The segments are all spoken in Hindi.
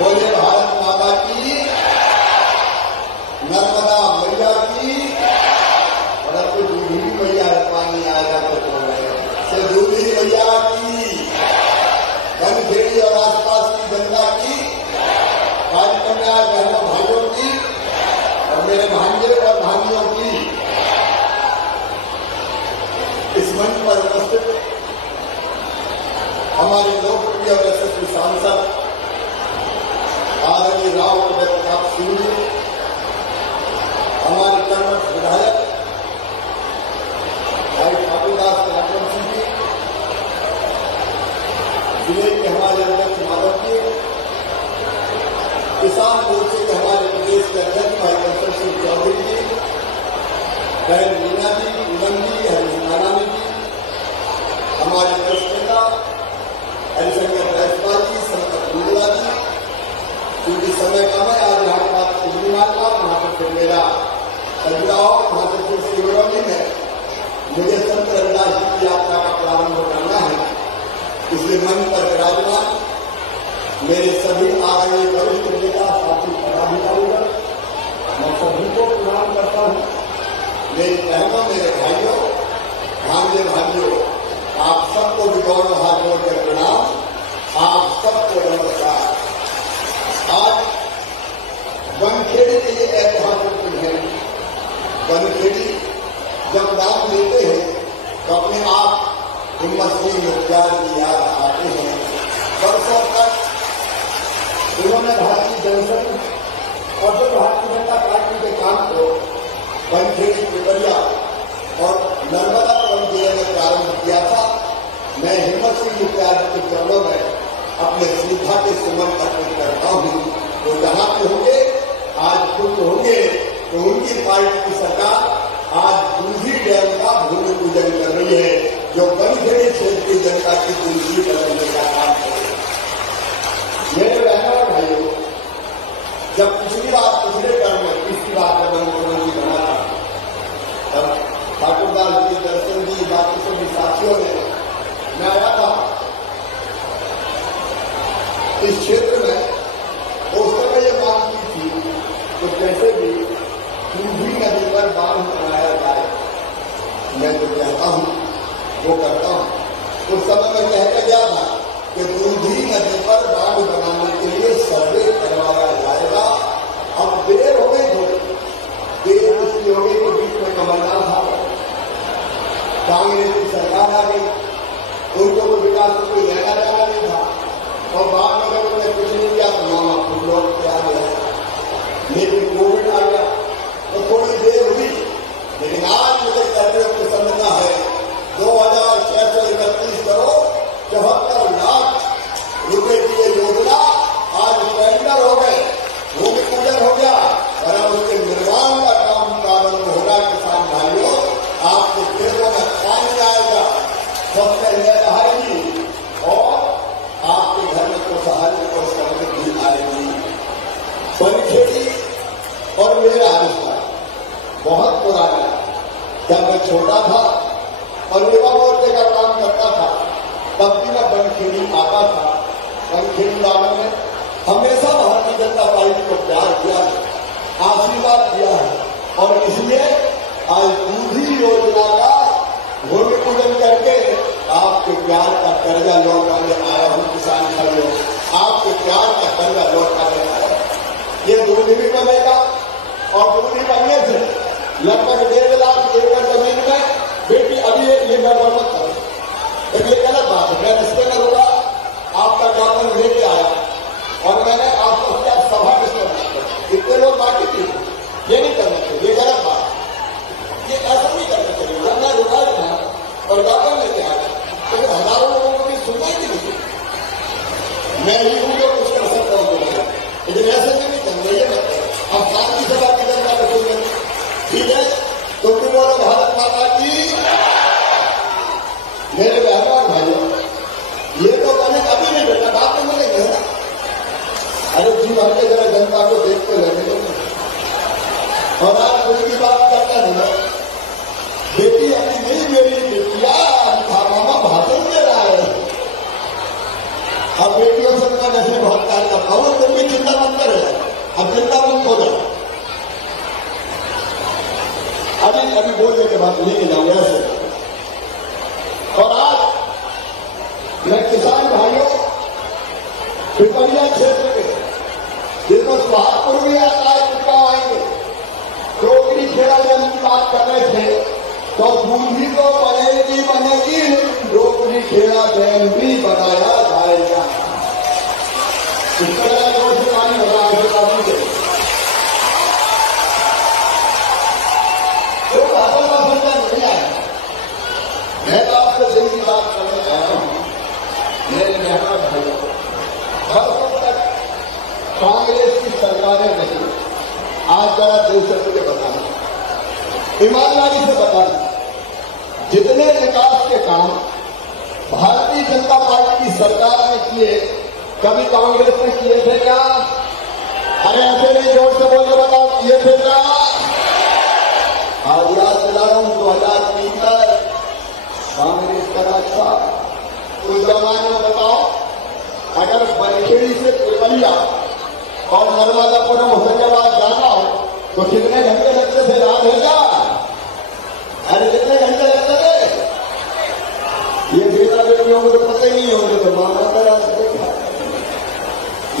बोले भारत माता की, नर्मदा मैया की। और अब तो दूधी मैया पानी आएगा तो दूधी मैया की, बनखेड़ी और आसपास की जनता की, कार्यक्रम में आज बहनों भाइयों की और मेरे भांजे और भांजियों की इस मंच पर उपस्थित हमारे लोकप्रिय और यशस्वी सांसद आदरणीय राव प्रताप सिंह जी, हमारे कर्मठ विधायक भाई ठाकुरदास राजन सिंह जी, जिले के हमारे अध्यक्ष माधव जी, किसान मोर्चे के हमारे प्रदेश के अध्यक्ष भाई कंसल सिंह चौधरी जी, बहन मीना जी, पूनम जी, हरीश नारायण जी, हमारे वरिष्ठ नेता हरिशंकर जायसवाल जी, संकट गुंडला जी, क्योंकि समय कम है। आज यहाँ बात पूर्णिमा का वहाँ पर फिर मेरा खजुराहो वहाँ से फिर शिवरौली में मुझे संत रविदास जी की यात्रा का प्रारंभ करना है। इसलिए मंच पर विराजमान मेरे सभी आदरणीय वरिष्ठ नेता साथी पदाधिकारीगण, मैं सभी को प्रणाम करता हूँ। मेरी बहनों, मेरे भाइयों, भांजे भाइयों, आप सबको भी गौरव हाथ जोड़कर प्रणाम। आप सबको नमस्कार। आज बनखेड़ी के लिए ऐतिहासिक दिन है। बनखेड़ी जब नाम लेते हैं तो अपने आप हिम्मत सिंह मुखियार की याद आते हैं। वर्षों तक उन्होंने भारतीय जनसंघ और जो भारतीय जनता पार्टी के काम को बनखेड़ी पिपरिया और नर्मदापुरम जिले में प्रारंभ किया था। मैं हिम्मत सिंह मुखियार के चरणों में अपने श्रद्धा के सुमन अर्पित करता हूँ। वो जहाँ पे होंगे, आज खुद होंगे तो उनकी पार्टी की सरकार आज दूधी डैम का भूमि पूजन कर रही है, जो बनखेड़ी क्षेत्र की जनता की दूधी करने का काम करेगी। मेरे बहनों और भाइयों, जब पिछली बार पिछले टर्म में पिछली बार में मुख्यमंत्री बना था, तब ठाकुरदास जी, दर्शन जी, बाकी सभी साथियों ने मैं आया था इस क्षेत्र में। उस समय ये मांग की थी तो कैसे भी दूधी नदी पर बांध बनाया जाए। मैं जो कहता हूँ वो करता हूँ। उस समय में कहकर गया था कि दूधी नदी पर बांध बनाने के लिए सर्वे करवाया जाएगा। अब देर हो गई, देर इसलिए हो गई कि बीच में कमलनाथ आ गए, कांग्रेस की सरकार आ गई, उनको तो विकास को कोई लेना देना नहीं था। और बाद में अगर उन्होंने कुछ नहीं किया तो मामा खुद लोग तैयार हो गए। लेकिन कोविड आ गया तो थोड़ी देर हुई। लेकिन आज मुझे कहते हुए प्रसन्नता है, 2631 करोड़ 74 लाख रुपए की ये योजना आज टेंडर हो गए, भूमि पूजन हो गया और अब उसके निर्माण का काम प्रारंभ होगा। किसान भाइयों, आपके खेतों में पानी आएगा, फसल लहराएगी और आपके घर में खुशहाली और समृद्धि आएगी। बनखेड़ी और मेरा रिश्ता बहुत पुराना है। जब मैं छोटा था और युवा मोर्चे का काम करता था, तब भी मैं बनखेड़ी आता था। बनखेड़ी वालों ने हमेशा भारतीय जनता पार्टी को प्यार किया है, आशीर्वाद दिया है और इसलिए आज दूधी योजना का भूमि पूजन करके आपके प्यार का कर्जा लौटाने आया हूँ। किसान भाइयों, आपके प्यार का कर्जा लौटाने आया हूँ। ये दूधी भी बनेगा और दूधी बनने से लगभग 1.5 लाख एकड़ जमीन में बेटी अभी ये गड़बड़ मत करो, लेकिन ये गलत बात है। मैं रिश्ते में होगा आपका ज्ञापन लेके आया और मैंने आपको क्या सभा रिश्ते में इतने लोग बाकी थी, ये नहीं करना ठीक है, तुम भी बोलो भारत माता की। मेरे बहनों और भाइयों, ये तो मैंने कभी नहीं बेटा, बात तो मिलेंगे ना। अरे जी भर के जरा जनता को देखते लगे और आज कोई की बात करता नहीं। बेटी अपनी नहीं, मेरी बेटिया मामा भाषण दे रहा है। अब बेटियों से मैं जैसे बहुत प्यार करता हूँ, तुम भी चिंता मत करे, अब चिंता मत हो जाए। अभी बोलने के बाद लेके जाऊंगा ऐसे। और आज मैं किसान भाइयों पिपरिया क्षेत्र के देखो सोहागपुर भी आता है, कुछ आएंगे टोकरी खेड़ा जब की बात कर रहे थे तो बूंदी तो बनेगी बनेगी, टोकरी खेड़ा डैम भी बनाया जाएगा। इस तरह जोर से पानी भरा है तो भाषण का फंडा नहीं आया। मैं तो आपसे दिल की बात करने जा रहा हूं। मेरे मेहमान भाइयों, बरसों तक कांग्रेस की सरकारें रही, आज जरा दिल से मुझे बताना, ईमानदारी से बताना, जितने विकास के काम भारतीय जनता पार्टी की सरकार ने किए, कभी कांग्रेस ने किए थे क्या? अरे ऐसे नहीं, जोर से बोल के बताओ, किए थे क्या? आज याद दिला रहा हूं, 2003 तक कांग्रेस का राज था। उस जमाने में बताओ, अगर बरखेड़ी से पिपरिया और नर्मदापुरम होशंगाबाद जाना हो तो कितने घंटे लगते थे? याद है क्या? अरे कितने घंटे लगते थे? ये बेटा बेटियों को तो पता ही नहीं होंगे, तो मामला करा देखा।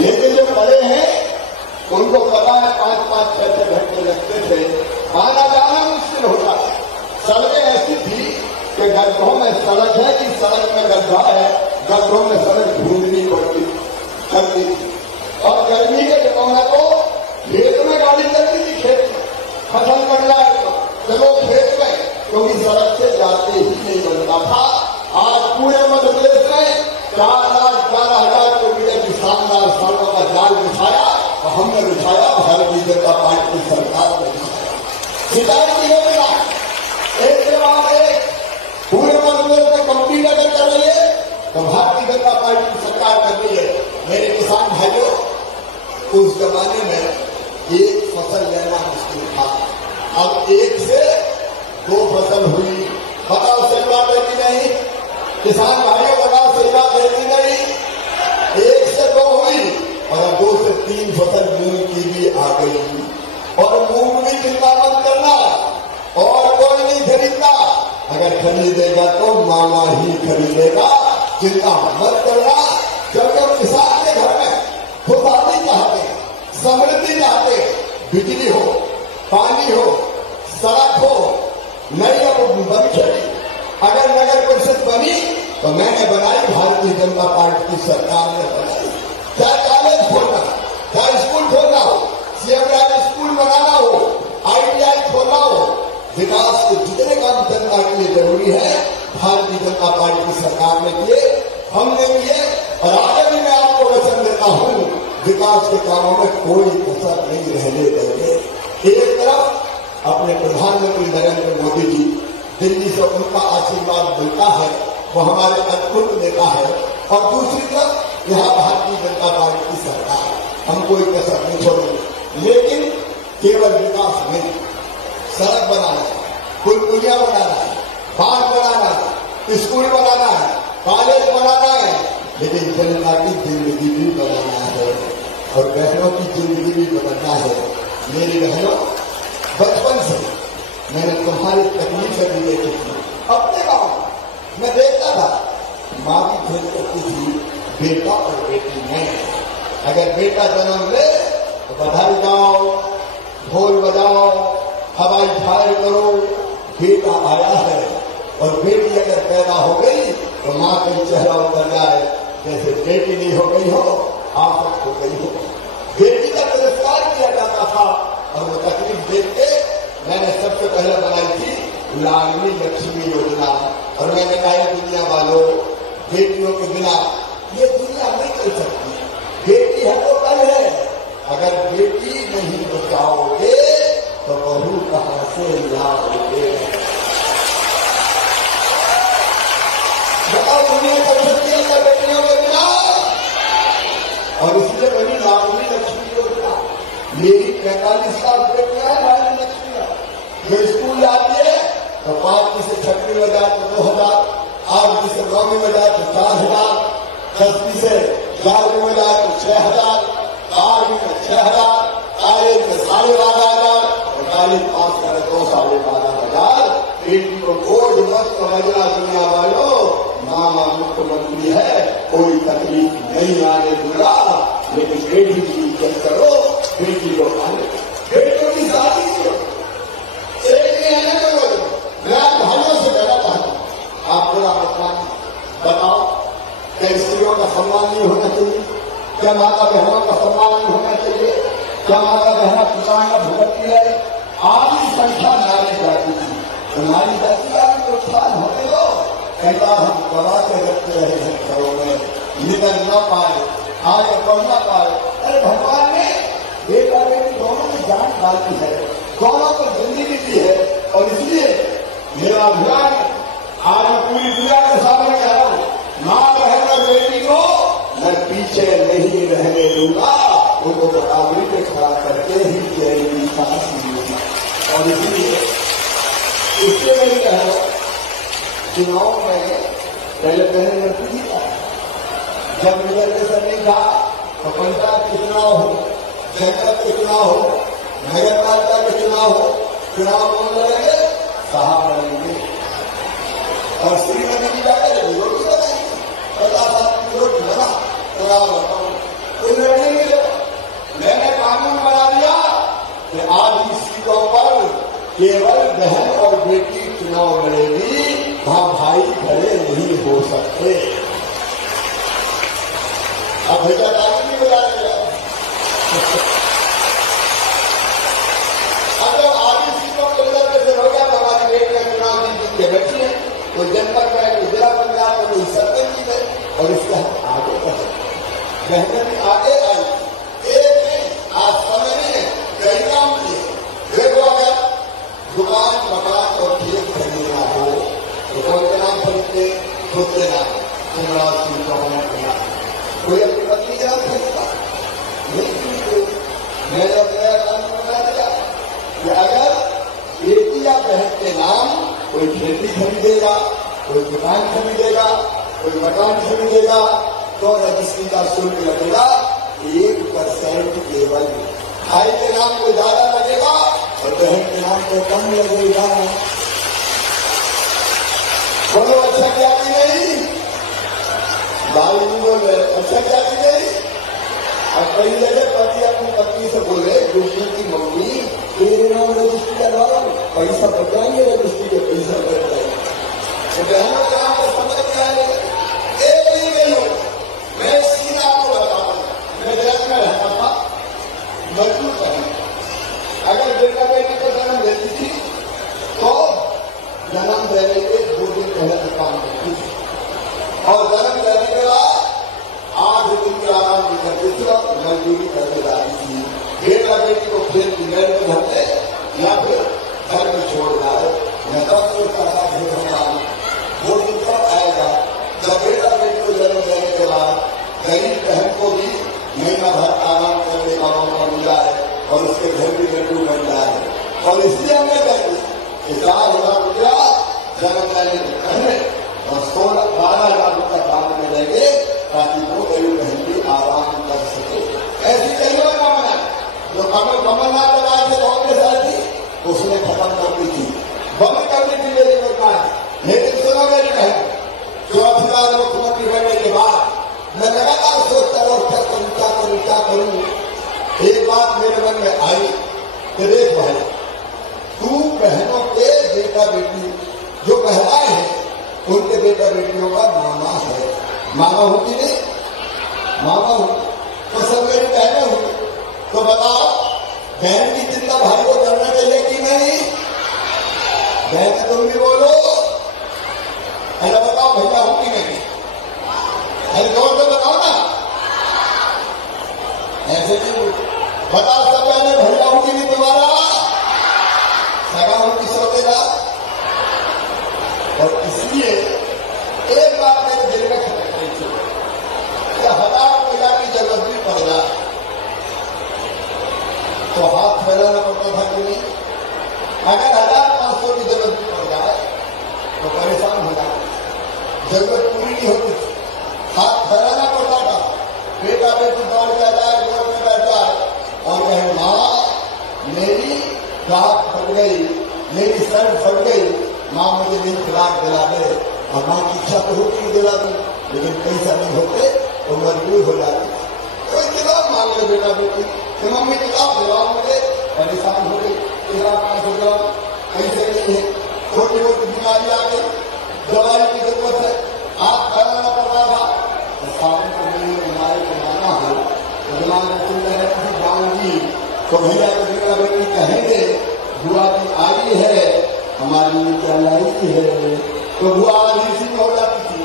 लेकिन जो बड़े हैं उनको पता है 5-5, 6-6 घंटे लगते थे, आना जाना मुश्किल होता। सड़कें ऐसी थी कि गड्ढों में सड़क है कि सड़क में गड्ढा है, गड्ढों में सड़क ढूंढनी पड़ती करती थी। और गर्मी के दिनों में तो खेत में गाड़ी चलती थी, खेत में फसल कट जाए तो चलो खेत में, क्योंकि सड़क से जाते ही नहीं बनता था। आज पूरे मध्य प्रदेश में 4,12,000 किलोमीटर की शानदार सड़कों का जाल बिछाया और हमने बिछाया, भारतीय जनता पार्टी की सरकार ने सिंचाई की योजना एक के बाद एक पूरे मध्य प्रदेश में कंप्लीट अगर कर रही है तो भारतीय जनता पार्टी की सरकार कर रही है। मेरे किसान भाइयों, उस जमाने में एक फसल लेना मुश्किल था, अब 1 से 2 फसल हुई। बताओ सही बात है कि नहीं? किसान भाइयों बताओ सही बात है कि नहीं? 1 से 2 हुई और 2 से 3 फसल मूंग की भी आ गई। और मूंग भी चिंता मत करना, और कोई नहीं खरीदता, अगर खरीदेगा तो मामा ही खरीदेगा, चिंता मत करना। जब किसान के घर में खुशहाली चाहते, समृद्धि चाहते, बिजली हो, पानी हो, सड़क हो, नई बरखेड़ी अगर नगर परिषद बनी तो मैंने बनाई, भारतीय जनता पार्टी की सरकार ने बनाई। चाहे कॉलेज खोलना, चाहे स्कूल खोलना हो, सीएमआर स्कूल बनाना हो, ITI खोलना हो, विकास के जितने काम जनता के लिए जरूरी है भारतीय जनता पार्टी की सरकार ने किए, हमने किए। और आगे भी मैं आपको वचन देता हूं, विकास के कामों में कोई कसर नहीं रहने देंगे। एक तरफ अपने प्रधानमंत्री नरेंद्र मोदी जी, दिल्ली से उनका आशीर्वाद मिलता है, वो हमारे अद्भुत नेता है, और दूसरी तरफ यहाँ भारतीय जनता पार्टी की सरकार, हम कोई कसर नहीं छोड़ेंगे। लेकिन केवल विकास नहीं, सड़क बनाना है, पुल पुलिया बनाना है, बांध बनाना है, स्कूल बनाना है, कॉलेज बनाना है, लेकिन जनता की जिंदगी भी बनाना है और बहनों की जिंदगी भी बदलना है। मेरी बहनों, बचपन से मैंने तुम्हारी तकलीफें भी देखी थी। अपने गाँव में देखता था, माँ भी खेल करती थी बेटा और बेटी में। अगर बेटा जन्म ले तो बधाई गाओ, ढोल बजाओ, हवाई फायर करो, बेटा आया है। और बेटी अगर पैदा हो गई तो माँ का चेहरा उतर जाए, जैसे बेटी नहीं हो गई हो, आफत हो गई हो। बेटी का तिरस्कार किया जाता था और वो तकलीफ देख के मैंने सबसे पहले बनाई थी लाडली लक्ष्मी योजना। और मैंने कहा दुनिया वालों, बेटियों के बिना ये दुनिया नहीं चल सकती। बेटी है तो कल है, अगर बेटी नहीं बचाओगे तो बहू कहां से लाख रुपए। बताओ दुनिया कर सकती है क्या बेटियों के बिना? और इसलिए बनी लाडली लक्ष्मी योजना। मेरी 45 लाख बेटियां है लाडली लक्ष्मी। जो स्कूल जाती है तो 5वीं से 6वीं में जाए तो 2000, 8वीं से 9वीं में जाए तो 4000, 10वीं से 11वीं में जाए तो 6000, 12वीं में 6000, कॉलेज में 12,500 और कॉलेज पास करे तो 12,500। बेटी को बोझ मत समझना दुनिया वालों, मामा मुख्यमंत्री है, कोई तकलीफ नहीं आने दूंगा, लेकिन बेटी की इज्जत करो, बेटी को आने, बेटियों की शादी करो, एक नहीं आने करो। मैं आप भाइयों से कहना चाहता हूं, आप पूरा बताओ क्या स्त्रियों का सम्मान नहीं होना चाहिए? क्या माता बहनों का सम्मान नहीं होना चाहिए? क्या माता बहना पिताएं भुगतती है? आधी संख्या नारी जाती थी, तो नारी जाति का भी प्रोत्साहन होने दो। कहता हम दबा के रखते रहे हैं घरों में, निकल न पाए, आगे बढ़ न पाए। अरे भगवान ने बेटा बेटी दोनों में जान डाली है, दोनों को जिंदगी दी है, और इसलिए मेरा अभियान आज मैं पूरी दुनिया के सामने कह रहा हूं, मां बहन बेटी को मैं पीछे नहीं रहने दूंगा, उनको बराबरी पे खड़ा करके ही जाएगी सांस मिलेगी। और इसलिए इसलिए मैं कह रहा हूं, चुनाव में पहले लड़की था, जब रिजर्वेशन नहीं था तो पंचायत के चुनाव हो, जनपद के चुनाव हो, नगर पालिका के चुनाव हो, चुनाव कौन लड़ेंगे? साहब लड़ेंगे। और श्रीमती जी जाकर रोटी बनाएंगे, 50 की रोटी बना, चुनाव बताओ, कोई लड़ने नहीं लगा। मैंने कानून बना दिया कि आज की सीटों पर केवल बहन और बेटी चुनाव लड़ेगी, वहां भाई खड़े नहीं हो सकते। अब भैया कानून नहीं बना दिया। अब जब आधी सीटों के रिजर्वेशन हो गया तो हमारी बेटियां चुनाव जीत के बैठी है, कोई जनपद में, कोई जिला पंचायत में, कोई सरपंच जी में, और इसके हम आगे बढ़े, बहनें भी आगे आई। एक नहीं, आज समय नहीं है, कई काम किए। देखो अगर दुकान, मकान और खेत खरीदना हो तो कौन के नाम खरीदते? खुद के नाम, शिवराज सिंह चौहान के नाम। कोई अपनी पत्नी के नाम खरीदता नहीं खरीदते। मैंने अपना कानून बना दिया कि अगर बेटी या बहन के नाम कोई खेती खरीदेगा, कोई दुकान खरीदेगा, कोई मकान खरीदेगा तो रजिस्ट्री का शुल्क लगेगा 1% केवल। भाई के नाम को ज्यादा लगेगा और बहन के नाम को कम लगेगा। बोलो अच्छा क्या की नहीं? भाई बोले अच्छा क्या की नहीं? अब कई जगह पति अपनी पत्नी से बोले दूसरी की मम्मी तेरे नाम रजिस्ट्री करवा रहा हूं, पैसा बचाएंगे, रजिस्ट्री के पैसा बच जाएंगे। तो बहनों के नाम को समझ में आएगा। एक नहीं गई हो, मैं सीधा आपको बताता हूं, मैं जगत में रहता था, मजदूर था। अगर बेटा बेटी को जन्म देती थी तो जन्म देने के 2 दिन पहले दुकान करती थी, और जन्म देने के बाद 8 दिन की आराम भी करती थी और मजदूरी करके जाती थी। बेटा बेटी को फिर घर में धरते या फिर घर में छोड़ जाए। मैं तब सोचता था वो दिन कब आएगा जब बेटा बेटी को जन्म देने के बाद गरीब बहन को भी महीना भर आराम करने का मौका मिल जाए और उसके घर भी लड्डू बन जाए। और इसलिए हमने कहते 4,000 रुपया जन्म देने के पहले और 12,000 रुपया बाद में देंगे ताकि वो गरीब बहन भी आराम कर सके। ऐसी कई बार बना जो कमलनाथ लगाए थे कांग्रेस आई थी, उसने खत्म कर दी थी, बंद करने की मेरी योजना है। लेकिन सुनो मेरी बहन, 4 मुख्यमंत्री बनने के बाद मैं लगातार सोचता रहा क्या करूं क्या करूं क्या करूं। एक बात मेरे मन में आई कि देख भाई, तू बहनों के बेटा बेटी जो कहलाए हैं उनके बेटा बेटियों का मामा है। मामा होती नहीं? मामा हो तो सब मेरी बहनें होंगी। तो बताओ बहन की चिंता भाई को करना चाहिए कि नहीं? बहन तुम भी बोलो, अरे बताओ भैया हो कि नहीं? अरे जोर से बताओ ना, ऐसे क्यों बताओ? सब बहने भैया हो कि नहीं? तुम्हारा सगा अगर 1500 की जरूरत पड़ जाए तो परेशान हो जाए, जरूरत पूरी नहीं होती, हाथ फैलाना पड़ता था। बेटा बेटी दौड़ के आ जाए, गोद में बैठ जाए और कहे माँ मेरी रात फट गई, मेरी शर्ट फट गई, माँ मुझे नहीं खुराक दिला दे। और माँ की इच्छा तो होती है दिला दूं, लेकिन पैसा नहीं होते तो मजबूर हो जाती। कोई किताब मांग ले बेटा बेटी कि मम्मी किताब दिलाओ मुझे, परेशान हो गई, किताब कहाँ से दिलाओ, पैसे नहीं है, छोटी मोटी बीमारी आ गई, दवाई की जरूरत है, हाथ फैलाना पड़ता था। तो सामने को मिलने बीमारी को माना हो तो दिमाग में चल रहे किसी जाऊंगी तो भैया को बेटा बेटी कहेंगे बुआ की आई है, हमारी क्या लाई है, तो बुआ इसी में हो जाती थी।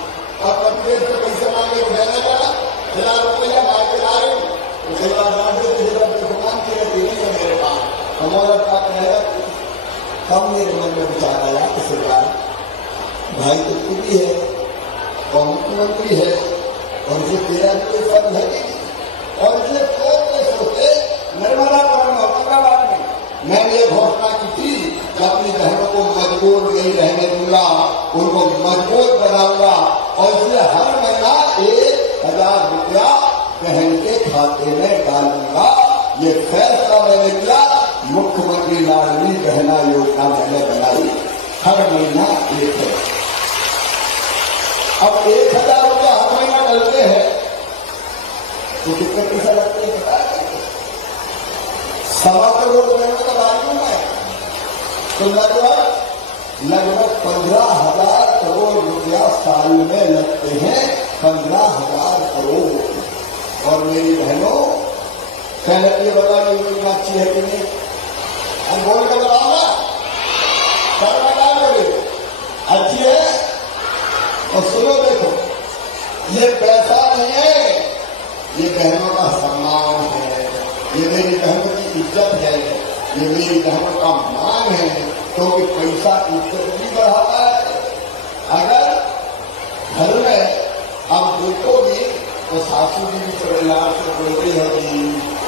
और कभी देर से पैसे मांगे रहने वाला 1000 रुपया मार के ला रहे तो भगवान की रहती है मेरे पास, हमारा का कहेगा। तब मेरे मन में विचार आया कि सरकार भाई तो तू भी है और मुख्यमंत्री है और जो तेरा भी कोई फर्ज है नहीं, और इसलिए सोचते नर्मदा औरंगाबाद में मैंने ये घोषणा की थी कि अपनी बहनों को मजबूर नहीं रहने दूंगा, उनको मजबूत बनाऊंगा और इसलिए हर महीना 1000 रुपया बहन के खाते में डालूंगा। ये फैसला मैंने किया, मुख्यमंत्री लाडली बहना योजना मैंने बनाई, हर महीना 1 है। अब 1000 रुपया हर महीना डलते हैं तो कितने पैसा लगते हैं बता देंगे? 1.25 करोड़ रुपये का बाजू है तो लगभग 15,000 करोड़ रुपया साल में लगते हैं, 15,000 करोड़। और मेरी बहनों पहले ये बता रही योजना अच्छी है कि नहीं, हम बोल के बताओ ना, सर बता दोगे अच्छी है। और सुनो देखो, ये पैसा नहीं है, ये बहनों का सम्मान है, ये मेरी बहनों की इज्जत है, ये मेरी बहनों का मान है, क्योंकि पैसा इज्जत भी बढ़ाता है। अगर घर में अब देखोगी तो सासू जी भी बड़े लाड से बोल रही होगी,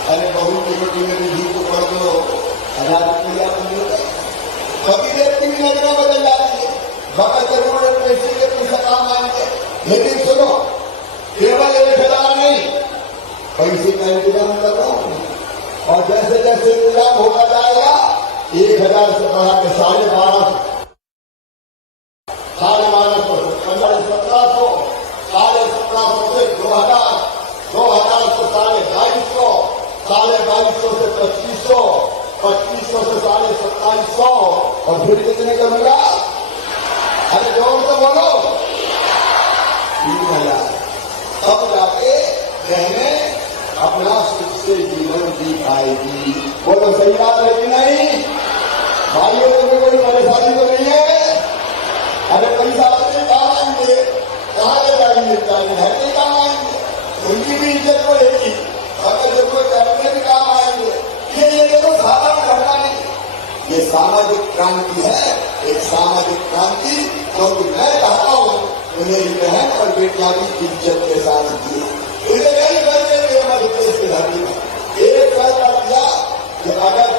अरे बहू की बेटी में भी घी को पढ़ दो, 1000 रुपया तो मिलता। कभी देर की भी नजर बदल जाती है, बड़ा जरूर पैसे के पैसा काम आएंगे। लेकिन सुनो, केवल 1000 नहीं, पैसे का इंतजाम कर रहा हूं और जैसे जैसे इंतजाम होता जाएगा 1000 से बढ़ा के 12,500, 12,500, 17,500, 17,500 से 2,000, 2,000 से 2,250, 2,250 से 2,500, 2,500 से 2,2700 और फिर कितने का मिला? अरे जोर से बोलो, 3,000। तब जाके बहने अपना सुख से जीवन जी पाएगी। बोलो सही बात है कि नहीं? भाइयों में कोई परेशानी तो नहीं है? अरे पैसा अपने काम आएंगे, कहाँ ले जाएंगे? घर के काम आएंगे, उनकी भी इज्जत बढ़ेगी, अगर जरूरत अपने भी काम आएंगे। ये देखो साधारण घटना नहीं, ये सामाजिक क्रांति है, एक सामाजिक क्रांति, क्योंकि मैं कहता हूं कि मेरी बहन और बेटियां भी इज्जत के साथ जी। इसे नहीं करते मध्य प्रदेश की धरती में एक फैसला किया कि अगर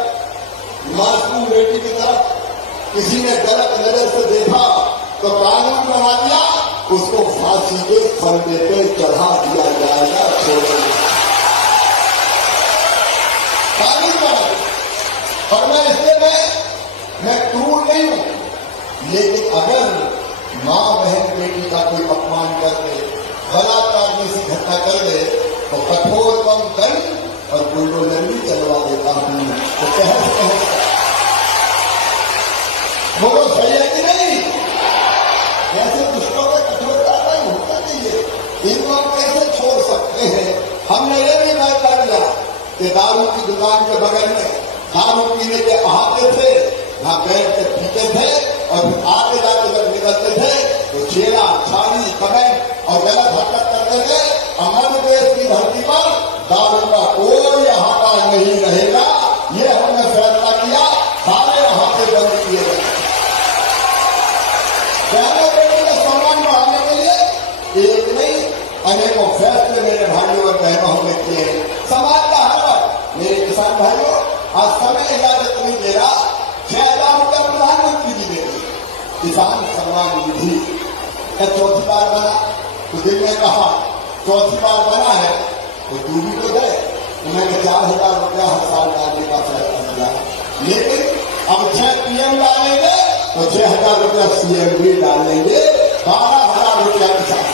मासूम बेटी की तरफ किसी ने गलत नजर से देखा तो कानून बना दिया, उसको फांसी के फंदे पे चढ़ा दिया जाएगा, छोड़ेंगे कानून बना। और मैं इसलिए मैं क्रूर नहीं हूं, लेकिन अगर मां बहन बेटी का कोई अपमान कर दे, बलात्कार जैसी घटना कर दे तो कठोर कम दंड और बुलडोजर भी चलवा देता हूं। तो कह बोलो सही है कि नहीं? ऐसे दुष्टों का कठोरता नहीं होता चाहिए, इनको हम कैसे छोड़ सकते हैं? हमने ये भी फैसला किया कि दारू की दुकान के बगल में दारू पीने के आते थे, वहां बैठ के पीते थे और फिर आगे जाके जब निकलते थे तो चेला छाली कमेंट और गलत हरकत करते थे। मध्य प्रदेश की धरती पर दारू का कोई हाथा नहीं रहेगा, ये हमने फैसला किया, सारे हाथे बंद किए गए। बहनों बेटी का सम्मान बढ़ाने के लिए एक नहीं अनेकों फैसले मेरे भाइयों और बहनों हमने किए। समाज का हर वर्ग, मेरे किसान भाइयों, आज समय इजाजत नहीं दे रहा, 6,000 किसान सम्मान निधि का चौथी बार बना, तो दिल में कहा चौथी बार बना है तो तू भी तो दे। उन्होंने 4,000 रुपया हर साल डालने का फैसला किया, लेकिन अब 6 PM डालेंगे तो 6,000 रुपया CM भी डालेंगे, 12,000 रुपया किसान।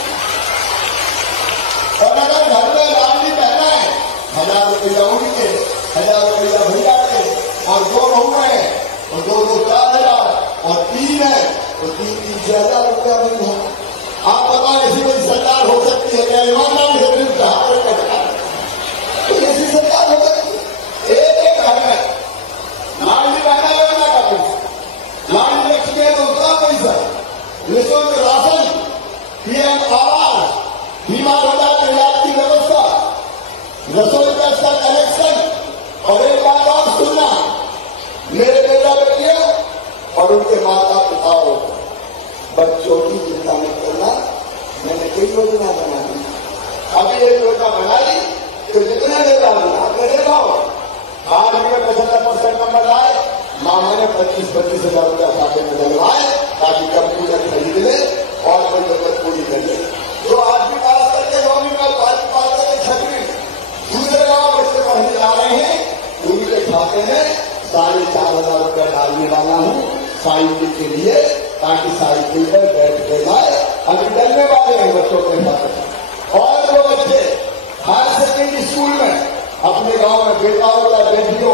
और अगर घर में लाडली बहना है 1,000 रुपया उनके, 1,000 रुपया भैया के, और 2 बहू है और 2 4,000 और 3 है तो 3 6,000 रुपया नहीं है। आप बताओ ऐसी कोई सरकार हो सकती है क्या? ईमानदारी से बिल ऐसी सरकार हो सकती है? एक घर में लाडली बहना योजना का पैसा, लाडली लक्ष्मी है तो उसका पैसा, निःशुल्क राशन, PM आवास, बीमा रोजगार कल्याण की व्यवस्था, रसोई गैस का कनेक्शन। और एक बात और सुनना, मेरे बेटा बेटियों और उनके माता पिताओं, बच्चों की चिंता मत करना। मैंने कई योजना बना दी, अभी एक योजना बनाई तो जितने बेटा आपने देखा हो, आज भी 75% नंबर आए, मामा ने 25,000 रुपया खाते में डलवाए ताकि कंप्यूटर खरीद ले और कोई जरूरत पूरी कर ले। जो आज भी पास करके 9वीं में पास करके 6वीं दूसरे गांव बच्चे पढ़ने जा रहे हैं, उनके खाते में 4,500 रुपया डालने वाला हूँ साइकिल के लिए, ताकि साइकिल पर बैठ के लाए। अभी डलने वाले हैं बच्चों के साथ। और वो बच्चे हायर सेकेंडरी स्कूल में अपने गांव में बेटा होगा बेटियों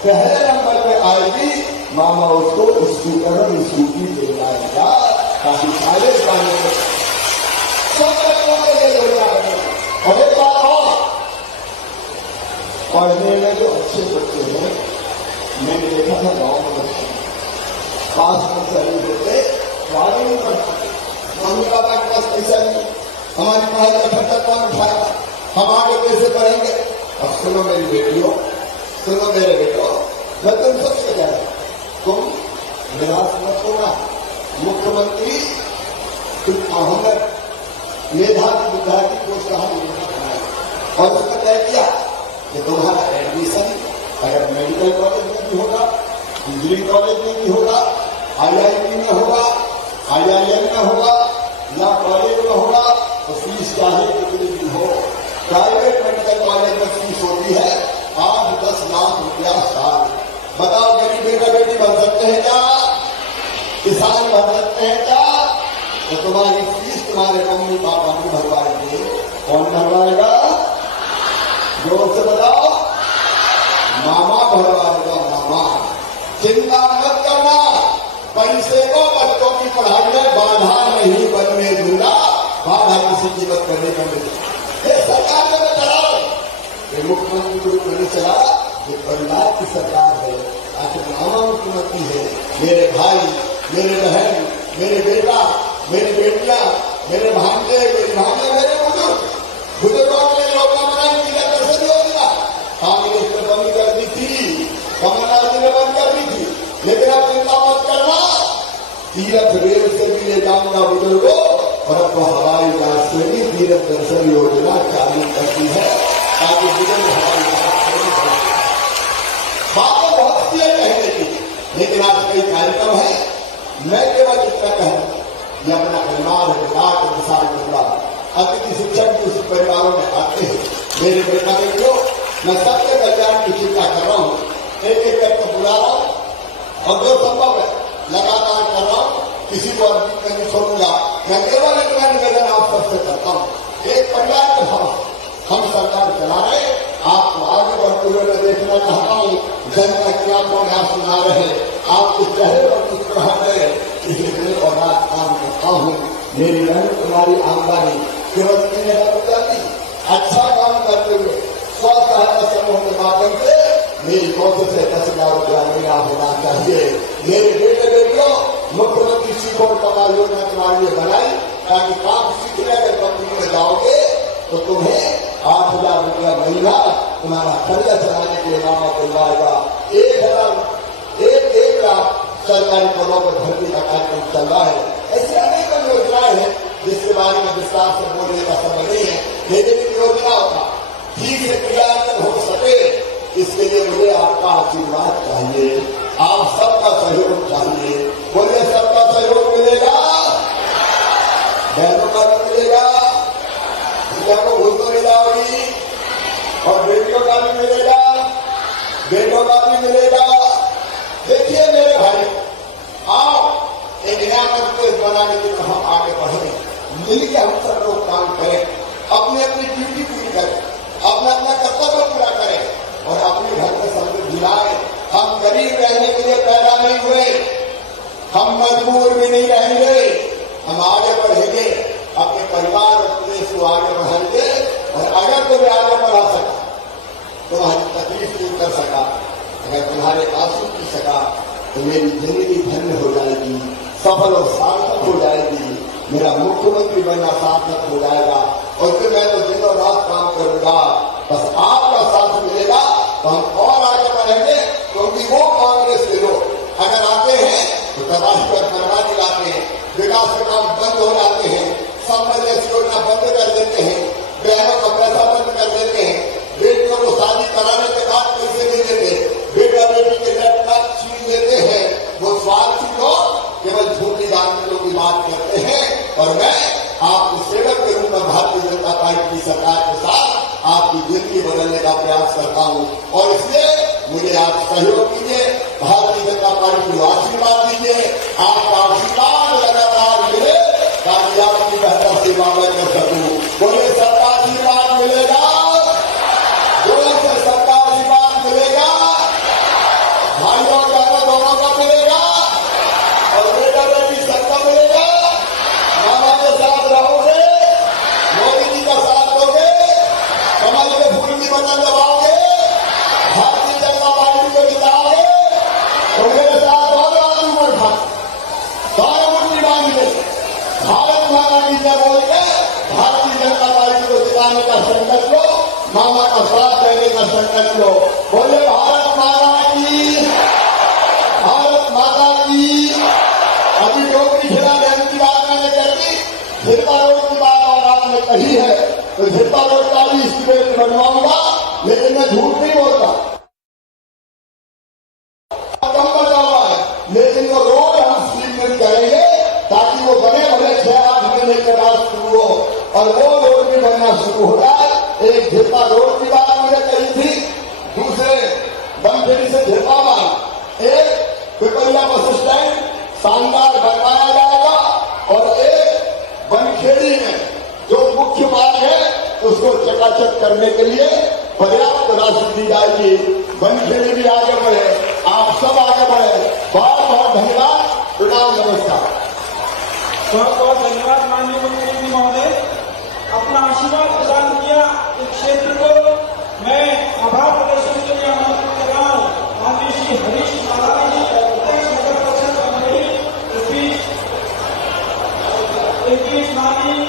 पहले नंबर पे आएगी, मामा उसको स्कूटर और स्कूटी दे लाएगा ताकि सारे जाने सब बच्चों के लिए योजना बनेगी। और एक बात और, पढ़ने में जो अच्छे बच्चे हैं, मैंने देखा था गांव में बच्चे पास में सर्विस होते, गाड़ी नहीं पढ़ पाते, मम्मी पापा के पास पैसा नहीं, हमारी पढ़ाई का खर्चा कौन उठाएगा, हम आगे कैसे पढ़ेंगे। अब सुनो मेरी बेटियों, सुनो मेरे बेटो, मैं तुम सबसे कह रहा हूं, तुम निराश मत होना। मुख्यमंत्री तुम अहमद मेधावी विद्यार्थी को कहा बनाया और उसने तय किया कि तुम्हारा एडमिशन अगर मेडिकल कॉलेज में भी होगा, इंजीनियरिंग कॉलेज में भी होगा, IIT में होगा, IIM में होगा या कॉलेज में होगा, तो फीस चाहे कितनी भी हो। प्राइवेट मेडिकल कॉलेज में फीस होती है 8-10 लाख रुपया साल। बताओ गरीब बेटा बेटी बन सकते हैं क्या? किसान बन सकते हैं क्या? तो तुम्हारी फीस तुम्हारे मम्मी पापा नहीं भरवाएंगे, कौन भरवाएगा? जोर से बताओ, मामा भरवाएगा, मामा। चिंता मत करना, पैसे को बच्चों की पढ़ाई में बाधा नहीं बनने दूंगा, बाधा किसी की मत करने का नहीं। ये सरकार ने मैं चलाओ, ये मुख्यमंत्री को नहीं चला, ये परिवार की सरकार है। आखिर मामा मुख्यमंत्री है, मेरे भाई, मेरे बहन, मेरे बेटा, मेरी बेटियां, मेरे भांजे, मेरी भांजा, मेरे बुजुर्गों ने योजना बनाई थी, दर्शन योजना कांग्रेस ने बंद कर दी थी, कमलनाथ ने बंद कर दी थी, लेकिन अब चिंता मत करना, तीरथ रेल से भी ले जाऊंगा बुजुर्गों, और अब हवाई जहाज से भी तीरथ दर्शन योजना चालू करती है ताकि बुजुर्ग हवाई जहाज से भी बातें बहुत सी है कहने की, लेकिन आज कई कार्यक्रम है। मैं केवल इतना कहूंगा, ये अपना परिवार है, विराट विशाल परिवार, अतिथि शिक्षक भी उस परिवारों में आते हैं। मेरे बेटा बेटियों, मैं सबके कल्याण की चिंता कर रहा हूँ, एक एक करके बुला रहा हूँ और जो संभव है लगातार कर रहा हूँ, किसी को अर्जित में नहीं छोड़ूंगा। मैं केवल इतना निवेदन आप सबसे करता हूँ, एक परिवार के भाव हम सरकार चला रहे, आपको आगे बढ़ते हुए मैं देखना चाहता हूँ। जनता की आंखों में आप सुना रहे, आपके चेहरे पर कुछ कहा गए, इसलिए और रात काम करता हूँ। मेरी बहन तुम्हारी आमदनी केवल 3,000 रुपया की, अच्छा काम करते हुए स्व सहायता समूह के माध्यम से मेरी कोशिश से 10,000 रुपया महीना होना चाहिए। मेरे बेटे बेटियों, मुख्यमंत्री सीखो कमा योजना तुम्हारे लिए बनाई ताकि काम सीखने अगर कंपनी में जाओगे तो तुम्हें 8,000 रुपया महीना तुम्हारा खर्चा चलाने के लिए मामा दिलवाएगा। 1 लाख सरकारी पदों पर भर्ती का कार्यक्रम चल रहा है। ऐसी अनेक योजनाएं हैं जिसके बारे में विस्तार से बोलने का समय नहीं है, लेकिन इन योजनाओं का ठीक से क्रियान्वयन हो सके इसके लिए मुझे आपका आशीर्वाद चाहिए, आप सबका सहयोग चाहिए। बोलिए सबका सहयोग मिले। का भी मिलेगा, बेटों का भी मिलेगा। देखिए मेरे भाई, आओ एक नया प्रदेश बनाने की तरफ आगे बढ़े, मिलकर हम सब लोग काम करें, अपनी अपनी ड्यूटी पूरी करें, अपना अपना कर्तव्य पूरा करें और अपने घर में समृद्धि लाए। हम गरीब रहने के लिए पैदा नहीं हुए, हम मजबूर भी नहीं रहेंगे, हम आगे बढ़ेंगे, अपने परिवार और प्रदेश को आगे बढ़ाएंगे। और अगर तुम्हें आगे बढ़ा सका, तुम्हारी तकलीफ दूर कर सका, अगर तुम्हारे आंसू पी सका, तो मेरी जिंदगी धन्य हो जाएगी, सफल और सार्थक हो जाएगी, मेरा मुख्यमंत्री बनना सार्थक हो जाएगा। और फिर मैं तो दिन और रात काम करूंगा, बस आपका साथ मिलेगा तो हम और आगे बढ़ेंगे। क्योंकि वो कांग्रेस के लोग अगर आते हैं तो तबाही पर बर्बादी लाते हैं, विकास के काम बंद हो जाते हैं, संबंध योजना बंद कर देते हैं, बहनों का पैसा बंद कर देते हैं, बेटियों को शादी कराने के बाद पैसे नहीं देते, बेटा बेटी के लैपटॉप छीन देते हैं। वो स्वार्थी लोग केवल झूठी दांतों की बात करते हैं। और मैं आपकी सेवक के रूप में भारतीय जनता पार्टी की सरकार के साथ आपकी जिंदगी बदलने का प्रयास करता हूं। और इसलिए मुझे आप सहयोग कीजिए, भारतीय जनता पार्टी को आशीर्वाद दीजिए, आपका आशीर्वाद लगातार मिले ताकि आपकी बेहतर सेवा मैं कर सकूं। बोले सबका आशीर्वाद मिलेगा, जोर से सबका आशीर्वाद मिलेगा, भाइयों बहनों दोनों का मिलेगा और बेटा बेटी सबका मिलेगा। मामा के साथ रहोगे, मोदी जी का साथ दोगे, कमल के फूल की बटन दबाओगे, भारतीय जनता पार्टी को जिताओगे तो मेरे साथ और आदमी बढ़ा सारे मुट्ठी बांध ले, भारत माता की जय बोल के भारतीय जनता पार्टी को जिताने का संकल्प लो, मामा का साथ देने का संकल्प लो। बोले भारत माता की, भारत माता की। अभी डोगरी खिला देने की बात मैंने कर दी, झिरपा रोड की बात और आपने कही है तो झिरपा रोड का भी स्टेट बनवाऊंगा, लेकिन मैं झूठ नहीं बोलता, कम बचा हुआ है, लेकिन वो रोड हम स्वीकृत करेंगे ताकि वो बने भले 6-8 महीने के बाद शुरू हो और वो रोड भी बनना शुरू हो जाए। एक झिरपा रोड की बात मुझे कही थी, दूसरे बनखेड़ी से झिरपा में एक पिपलिया बस स्टैंड शानदार बनवाया जाएगा और एक बनखेड़ी में जो मुख्य मार्ग है उसको चकाचक करने के लिए पर्याप्त राशि दी जाएगी। बनखेड़ी भी आगे बढ़े, आप सब आगे बढ़े। बहुत बहुत धन्यवाद, प्रणाम, नमस्कार। बहुत बहुत धन्यवाद माननीय मुख्यमंत्री महोदय, अपना आशीर्वाद प्रदान किया इस क्षेत्र को। मैं आभार प्रदर्शन के लिए आमंत्रित कर रहा हूँ माननीय श्री हरीश नारायण जी, अध्यक्ष नगर परिषद बनखेड़ी। इस बीच माननीय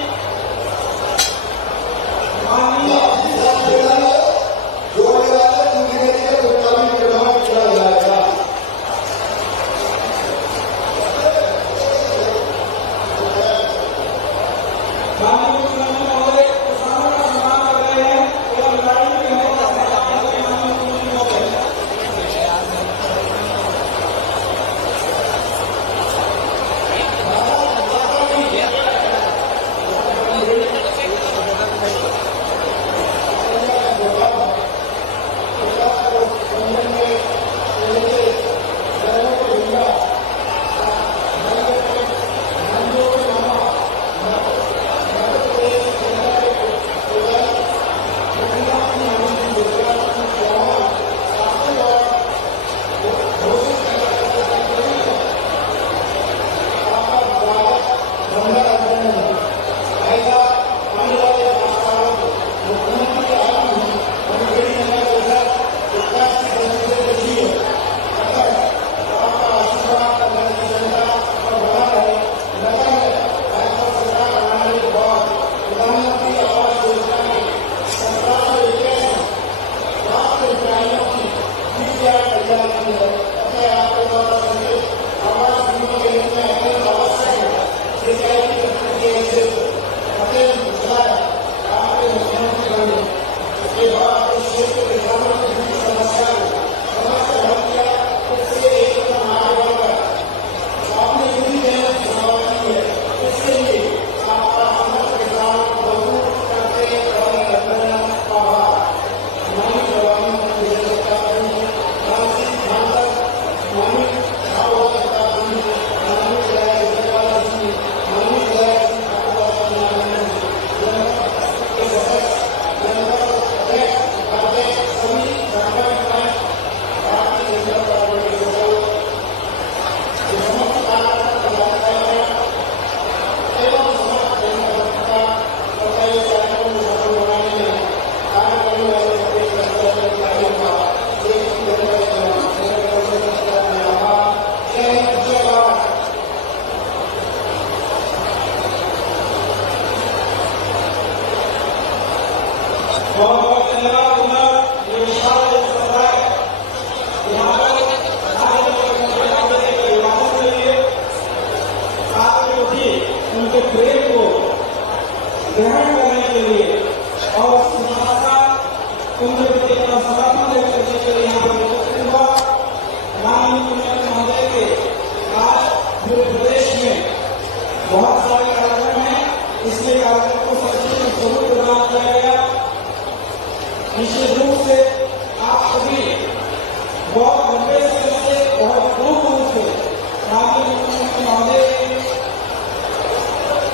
जो